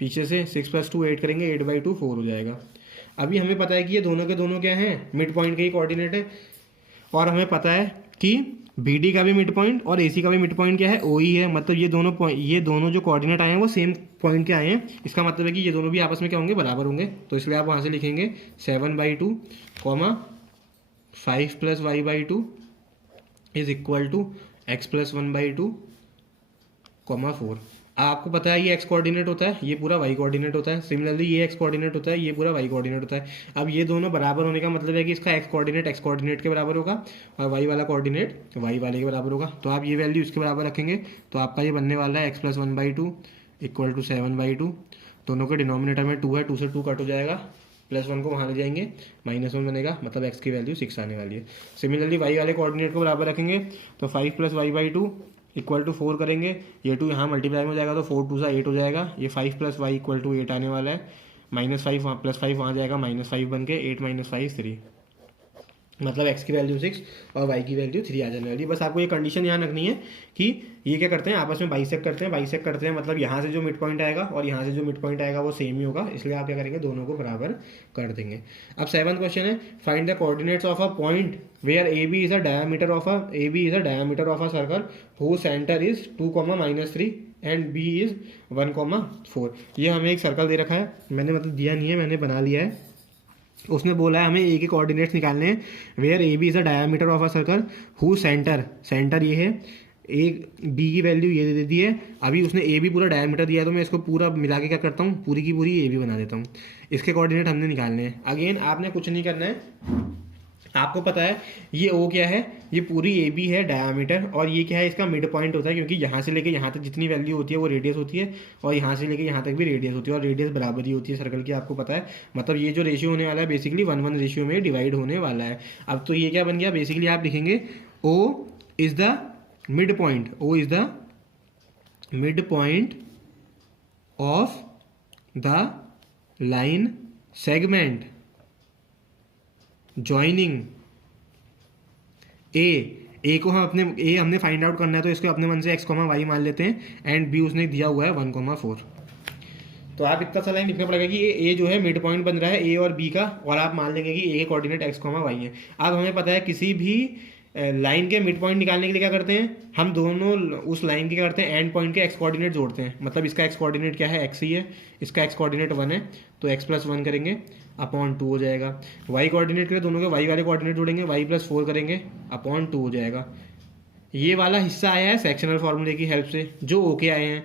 पीछे से 6+2 8 करेंगे, 8/2 4 हो जाएगा। अभी हमें पता है कि ये दोनों के दोनों क्या हैं, मिड पॉइंट के ही कोऑर्डिनेट है, और हमें पता है कि बी डी का भी मिड पॉइंट और ए सी का भी मिड पॉइंट क्या है, ओ ही है। मतलब ये दोनों जो कोऑर्डिनेट आए हैं वो सेम पॉइंट के आए हैं। इसका मतलब है कि ये दोनों भी आपस में क्या होंगे, बराबर होंगे। तो इसलिए आप वहाँ से लिखेंगे 7/2, 5+y/2 is equal to x+1/2, 4। आपको पता है ये एक्स कोऑर्डिनेट होता है, ये पूरा वाई कोऑर्डिनेट होता है। सिमिलरली ये एक्स कोऑर्डिनेट होता है, ये पूरा वाई कोऑर्डिनेट होता है। अब ये दोनों बराबर होने का मतलब है कि इसका एक्स कोऑर्डिनेट के बराबर होगा और वाई वाला कोऑर्डिनेट वाई वाले के बराबर होगा। तो आप ये वैल्यू इसके बराबर रखेंगे, तो आपका ये बनने वाला है x+1/2 इक्वल टू 7/2। दोनों के डिनोमिनेटर में 2 है, 2 से 2 कट हो जाएगा, +1 को वहाँ ले जाएंगे, -1 बनेगा, मतलब x की वैल्यू 6 आने वाली है। सिमिलरली वाई वाले कोऑर्डिनेट को बराबर रखेंगे, तो 5+y/2 इक्वल टू 4 करेंगे, ये 2 यहाँ मल्टीप्लाई में हो जाएगा, तो 4 2 8 हो जाएगा। ये 5+y इक्वल टू 8 आने वाला है, -5 वहाँ +5 वहाँ जाएगा, -5 बन के 8 - 5 3, मतलब x की वैल्यू 6 और y की वैल्यू 3 आ जाने वाली है। बस आपको ये कंडीशन ध्यान रखनी है कि ये क्या करते हैं, आपस में बाइसेक्ट करते हैं, मतलब यहाँ से जो मिड पॉइंट आएगा और यहाँ से जो मिड पॉइंट आएगा वो सेम ही होगा, इसलिए आप क्या करेंगे, दोनों को बराबर कर देंगे। अब 7वां क्वेश्चन है, find the coordinates of a point where A B is a diameter of a circle who centre is 2, -3 and B is 1, 4। ये हमें एक सर्कल दे रखा है, मैंने मतलब दिया नहीं है, मैंने बना लिया है। उसने बोला है हमें ए के कोऑर्डिनेट्स निकालने हैं, where A B is a diameter of a circle who centre ये है, एक बी की वैल्यू ये दे दी है। अभी उसने ए भी पूरा डायमीटर दिया है, तो मैं इसको पूरा मिला के क्या करता हूँ, पूरी की पूरी ए भी बना देता हूँ। इसके कोऑर्डिनेट हमने निकालने हैं। अगेन आपने कुछ नहीं करना है, आपको पता है ये ओ क्या है, ये पूरी ए बी है डायमीटर, और ये क्या है, इसका मिड पॉइंट होता है, क्योंकि यहाँ से लेके यहाँ तक जितनी वैल्यू होती है वो रेडियस होती है, और यहाँ से लेके यहाँ तक भी रेडियस होती है, और रेडियस बराबर ही होती है सर्कल की, आपको पता है। मतलब ये जो रेशियो होने वाला है बेसिकली 1:1 रेशियो में डिवाइड होने वाला है। अब तो ये क्या बन गया, बेसिकली आप लिखेंगे O is the mid point, O is the mid point of the line segment joining A को हमने फाइंड आउट करना है, तो इसको अपने मन से x, y मान लेते हैं, एंड b उसने दिया हुआ है 1, 4। तो आप इतना सा लाइन लिखना पड़ेगा कि ये ए जो है मिड पॉइंट बन रहा है ए और बी का, और आप मान लेंगे कि ए के कोऑर्डिनेट एक्स कॉमा वाई है। अब हमें पता है किसी भी लाइन के मिड पॉइंट निकालने के लिए क्या करते हैं, हम दोनों उस लाइन के क्या करते हैं, एंड पॉइंट के एक्स कोऑर्डिनेट जोड़ते हैं। मतलब इसका एक्स कोऑर्डिनेट क्या है, एक्स ही है, इसका एक्स कोऑर्डिनेट 1 है, तो एक्स प्लस 1 करेंगे अपॉन 2 हो जाएगा। वाई कोऑर्डिनेट के लिए दोनों के वाई वाले कोऑर्डिनेट जोड़ेंगे, वाई प्लस 4 करेंगे अपॉन 2 हो जाएगा। ये वाला हिस्सा आया है सेक्शनल फॉर्मूले की हेल्प से, जो ओ के आए हैं।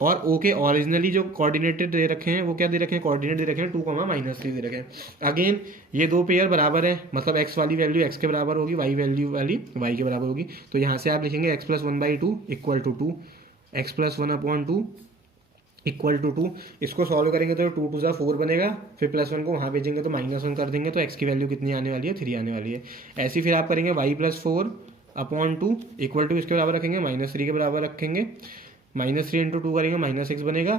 और ओ के ओरिजिनली जो कोऑर्डिनेटेड दे रखे हैं वो क्या दे रखे हैं, कोऑर्डिनेट दे रखे हैं 2, -3 दे रखे हैं। अगेन ये दो पेयर बराबर है, मतलब एक्स वाली वैल्यू एक्स के बराबर होगी, वाई वैल्यू वाली वाई के बराबर होगी। तो यहाँ से आप लिखेंगे X plus 1/2 equal to 2, X plus 1/2 equal to 2। इसको सॉल्व करेंगे तो 2 2 4 बनेगा, फिर +1 को वहाँ भेजेंगे तो -1 कर देंगे, तो एक्स की वैल्यू कितनी आने वाली है, 3 आने वाली है। ऐसे फिर आप करेंगे वाई प्लस 4/2 इक्वल टू इसके बराबर रखेंगे, -3 के बराबर रखेंगे, -3 × 2 करेंगे -6 बनेगा,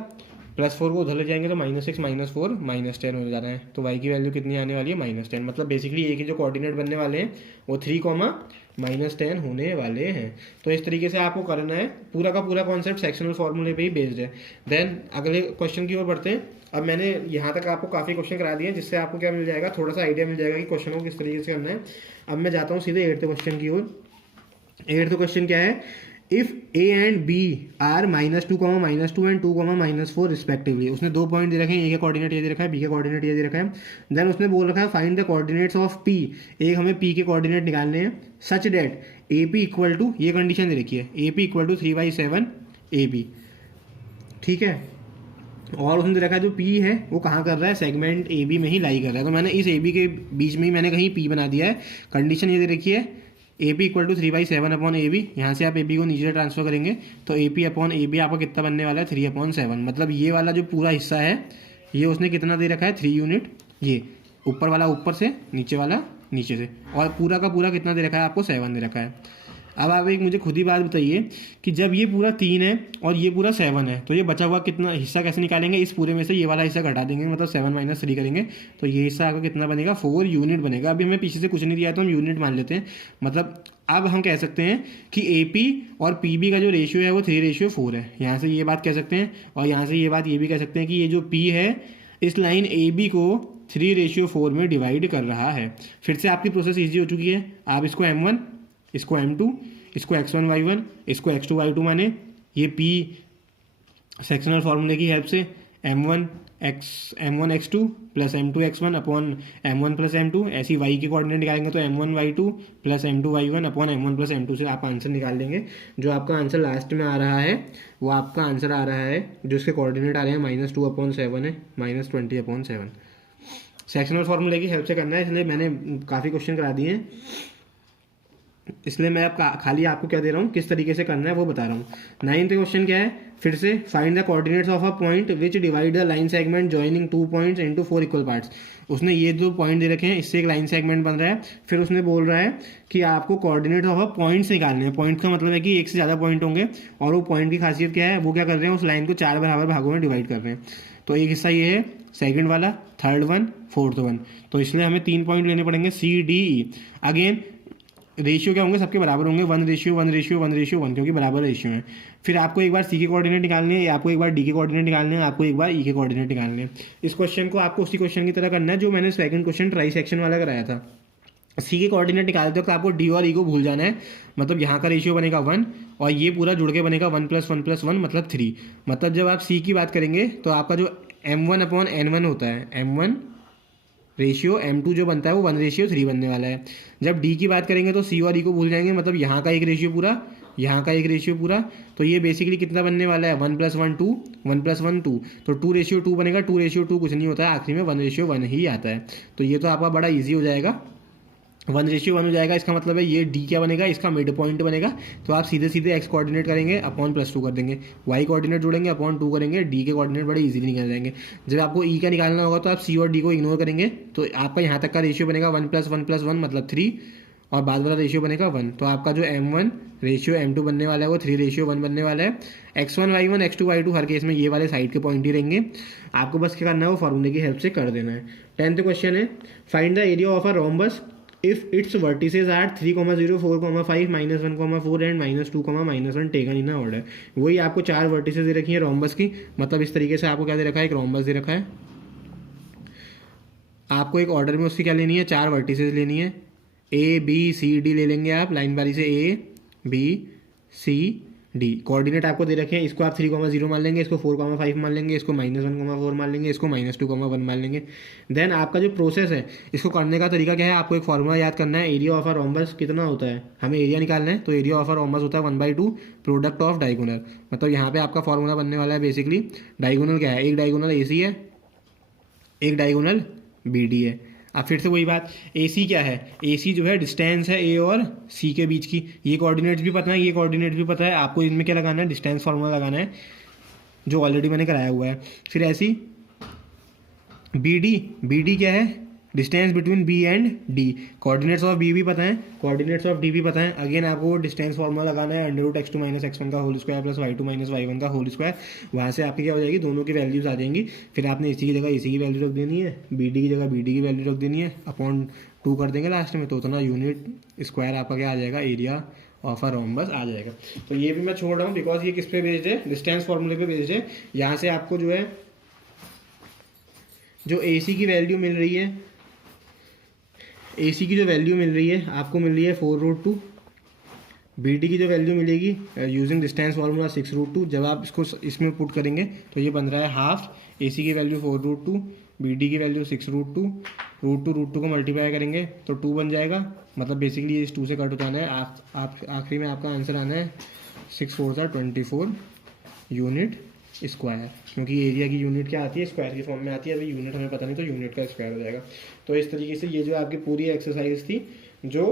+4 को उधर ले जाएंगे तो -6 -4 -10 हो जाना है। तो y की वैल्यू कितनी आने वाली है, -10। मतलब बेसिकली ए के जो कोऑर्डिनेट बनने वाले हैं वो 3, -10 होने वाले हैं। तो इस तरीके से आपको करना है, पूरा का पूरा कॉन्सेप्ट सेक्शनल फॉर्मूले पे ही बेस्ड है। देन अगले क्वेश्चन की ओर बढ़ते हैं। अब मैंने यहाँ तक आपको काफ़ी क्वेश्चन करा दिए हैं, जिससे आपको क्या मिल जाएगा, थोड़ा सा आइडिया मिल जाएगा कि क्वेश्चन को किस तरीके से करना है। अब मैं जाता हूँ सीधे 8th क्वेश्चन की ओर। 8th क्वेश्चन क्या है, if a and b are -2, -2 and 2, -4 respectively. उसने 2 पॉइंट दे रखे हैं, a का कोऑर्डिनेट ये दे रखा है, b का कोऑर्डिनेट ये दे रखा है। देन उसने बोल रखा है find the coordinates of p, एक हमें p के कोऑर्डिनेट निकालने हैं, सच डेट AP इक्वल टू, ये कंडीशन दे रखी है, AP इक्वल टू 3/7 AB, ठीक है। और उसने दे रखा है जो P है वो कहाँ कर रहा है, सेगमेंट AB में ही लाई कर रहा है। तो मैंने इस AB के बीच में ही मैंने कहीं P बना दिया है। कंडीशन ये दे रखी है AP इक्वल टू 3/7/AB। यहाँ से आप AB को नीचे ट्रांसफर करेंगे तो AP/AB आपका कितना बनने वाला है, 3/7। मतलब ये वाला जो पूरा हिस्सा है ये उसने कितना दे रखा है, 3 यूनिट। ये ऊपर वाला ऊपर से, नीचे वाला नीचे से, और पूरा का पूरा कितना दे रखा है आपको, 7 दे रखा है। अब आप एक मुझे खुद ही बात बताइए कि जब ये पूरा 3 है और ये पूरा 7 है तो ये बचा हुआ कितना हिस्सा कैसे निकालेंगे, इस पूरे में से ये वाला हिस्सा घटा देंगे, मतलब 7 - 3 करेंगे तो ये हिस्सा आपका कितना बनेगा, 4 यूनिट बनेगा। अभी हमें पीछे से कुछ नहीं दिया तो हम यूनिट मान लेते हैं। मतलब अब हम कह सकते हैं कि AP और PB का जो रेशियो है वो 3/4 है। यहाँ से ये बात कह सकते हैं, और यहाँ से ये बात ये भी कह सकते हैं कि ये जो P है इस लाइन AB को 3/4 में डिवाइड कर रहा है। फिर से आपकी प्रोसेस ईजी हो चुकी है। आप इसको M1, इसको M2, इसको X1 Y1, इसको X2 Y2 माने, ये P सेक्शनल फार्मूले की हेल्प से M1 X2 plus M2 X1 upon M1 plus M2। ऐसी Y के कोऑर्डिनेट निकालेंगे तो M1 Y2 plus M2 Y1 upon M1 plus M2 से आप आंसर निकाल लेंगे। जो आपका आंसर लास्ट में आ रहा है वो आपका आंसर आ रहा है, जो इसके कोऑर्डिनेट आ रहे हैं -2/7 है, -20/7। सेक्शनल फार्मूले की हेल्प से करना है, इसलिए मैंने काफ़ी क्वेश्चन करा दिए हैं, इसलिए मैं खाली आपको क्या दे रहा हूँ, किस तरीके से करना है वो बता रहा हूँ। 9th क्वेश्चन क्या है, फिर से find the coordinates of a point which divide the line segment joining 2 points into 4 equal parts. उसने ये 2 पॉइंट दे रखे हैं, इससे एक लाइन सेगमेंट बन रहा है। फिर उसने बोल रहा है कि आपको कोऑर्डिनेट्स ऑफ अ पॉइंट्स निकालने हैं। पॉइंट का मतलब है कि एक से ज़्यादा पॉइंट होंगे, और वो पॉइंट की खासियत क्या है, वो क्या कर रहे हैं, उस लाइन को 4 बराबर भागों में डिवाइड कर रहे हैं। तो एक हिस्सा ये है, सेकंड वाला, थर्ड वन, फोर्थ वन। तो इसलिए हमें 3 पॉइंट लेने पड़ेंगे CDE। अगेन रेशियो क्या होंगे, सबके बराबर होंगे, 1:1:1:1, क्योंकि बराबर रेशियो है। फिर आपको एक बार C के कोऑर्डिनेट निकालने हैं, आपको एक बार D के कोऑर्डिनेट निकालने हैं, आपको एक बार E के कोऑर्डिनेट निकालने हैं। इस क्वेश्चन को आपको उसी क्वेश्चन की तरह करना है जो मैंने सेकंड क्वेश्चन ट्राई सेक्शन वाला कराया था। C के कोऑर्डिनेट निकालते वक्त आपको D और E को भूल जाना है। मतलब यहाँ का रेशियो बनेगा 1 और ये पूरा जुड़ के बनेगा 1 + 1 + 1 मतलब 3। मतलब जब आप C की बात करेंगे तो आपका जो M1/N1 होता है, M1 रेशियो M2 जो बनता है वो 1:3 बनने वाला है। जब D की बात करेंगे तो C और E को भूल जाएंगे, मतलब यहाँ का एक रेशियो पूरा, यहाँ का एक रेशियो पूरा। तो ये बेसिकली कितना बनने वाला है, 1 + 1 2, 1 + 1 2, तो 2:2 बनेगा। 2:2 कुछ नहीं होता है, आखिरी में 1:1 ही आता है। तो ये तो आपका बड़ा ईजी हो जाएगा, 1:1 हो जाएगा। इसका मतलब है ये D क्या बनेगा, इसका मिड पॉइंट बनेगा। तो आप सीधे सीधे X कोऑर्डिनेट करेंगे अपॉन +2 कर देंगे, Y कोऑर्डिनेट जोड़ेंगे अपॉन 2 करेंगे, D के कोऑर्डिनेट बड़े इजीली निकल जाएंगे। जब आपको E का निकालना होगा तो आप C और D को इग्नोर करेंगे, तो आपका यहाँ तक का रेशियो बनेगा 1 + 1 + 1 मतलब 3, और बाद वाला रेशियो बनेगा 1। तो आपका जो M1 रेशियो M2 बनने वाला है वो 3:1 बनने वाला है। X1 Y1 X2 Y2 हर केस में ये वाले साइड के पॉइंट ही रहेंगे। आपको बस क्या करना है, वो फार्मूले की हेल्प से कर देना है। 10th क्वेश्चन है, find the area of a rhombus if its vertices are 3,0, 4,5, -1,4 and -2, -1 taken in order. वही आपको 4 वर्टिसेस दे रखी है रोम्बस की, मतलब इस तरीके से आपको क्या दे रखा है, एक रोम्बस दे रखा है, आपको एक ऑर्डर में उसकी क्या लेनी है, 4 वर्टिसेस लेनी है, A B C D ले लेंगे आप लाइन बारी से, A B C D। Coordinate आपको दे रखे हैं, इसको आप 3,0 मान लेंगे, इसको 4,5 मान लेंगे, इसको -1,4 मान लेंगे, इसको -2,1 मान लेंगे। देन आपका जो प्रोसेस है, इसको करने का तरीका क्या है, आपको एक फॉर्मूला याद करना है, एरिया ऑफ अ रोम्बस कितना होता है, हमें एरिया निकालना है, तो एरिया ऑफ अ रोम्बस होता है 1/2 प्रोडक्ट ऑफ डायगोनल। मतलब यहाँ पे आपका फॉर्मूला बनने वाला है बेसिकली, डायगोनल क्या है, एक डायगोनल AC है, एक डायगोनल BD है। अब फिर से वही बात, AC क्या है, AC जो है डिस्टेंस है A और C के बीच की, ये कोऑर्डिनेट्स भी पता है, ये कोऑर्डिनेट्स भी पता है, आपको इनमें क्या लगाना है, डिस्टेंस फार्मूला लगाना है जो ऑलरेडी मैंने कराया हुआ है। फिर ऐसी BD क्या है, distance between B and D, coordinates of B भी पता है, कोऑर्डिनेट्स ऑफ D भी पता है। अगेन आपको डिस्टेंस फार्मूला लगाना है, √x2 - x1 का whole square plus y2 - y1 का होल स्क्वायर। वहाँ से आपकी क्या हो जाएगी, दोनों की वैल्यूज आ जाएंगी। फिर आपने AC की जगह AC की वैल्यू रख देनी है, BD की जगह BD की वैल्यू रख देनी है, अपॉन 2 कर देंगे लास्ट में, तो उतना यूनिट स्क्वायर आपका क्या आ जाएगा, एरिया ऑफ अ रोम्बस आ जाएगा। तो ये भी मैं छोड़ रहा हूँ बिकॉज ये किस पे बेस्ड है, डिस्टेंस फार्मूले पे बेस्ड है। यहाँ से आपको जो है, जो AC की वैल्यू मिल रही है, AC की जो वैल्यू मिल रही है आपको मिल रही है 4√2, BD की जो वैल्यू मिलेगी यूजिंग डिस्टेंस फार्मूला 6√2। जब आप इसको इसमें पुट करेंगे तो ये बन रहा है हाफ, AC की वैल्यू 4√2, BD की वैल्यू 6√2, √2 को मल्टीप्लाई करेंगे तो 2 बन जाएगा, मतलब बेसिकली ये इस 2 से कट हो जाना है। आप आखिरी में आपका आंसर आना है 6 4 24 यूनिट स्क्वायर, क्योंकि एरिया की यूनिट क्या आती है, स्क्वायर की फॉर्म में आती है। अभी यूनिट हमें पता नहीं, तो यूनिट का स्क्वायर हो जाएगा। तो इस तरीके से ये जो आपकी पूरी एक्सरसाइज थी, जो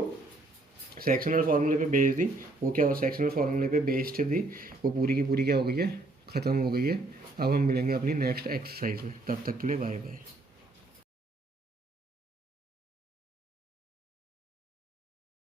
सेक्शनल फार्मूले पे बेस्ड थी, वो क्या हो, सेक्शनल फार्मूले पे बेस्ड थी, वो पूरी की पूरी क्या हो गई है, ख़त्म हो गई है। अब हम मिलेंगे अपनी नेक्स्ट एक्सरसाइज में, तब तक के लिए बाय बाय।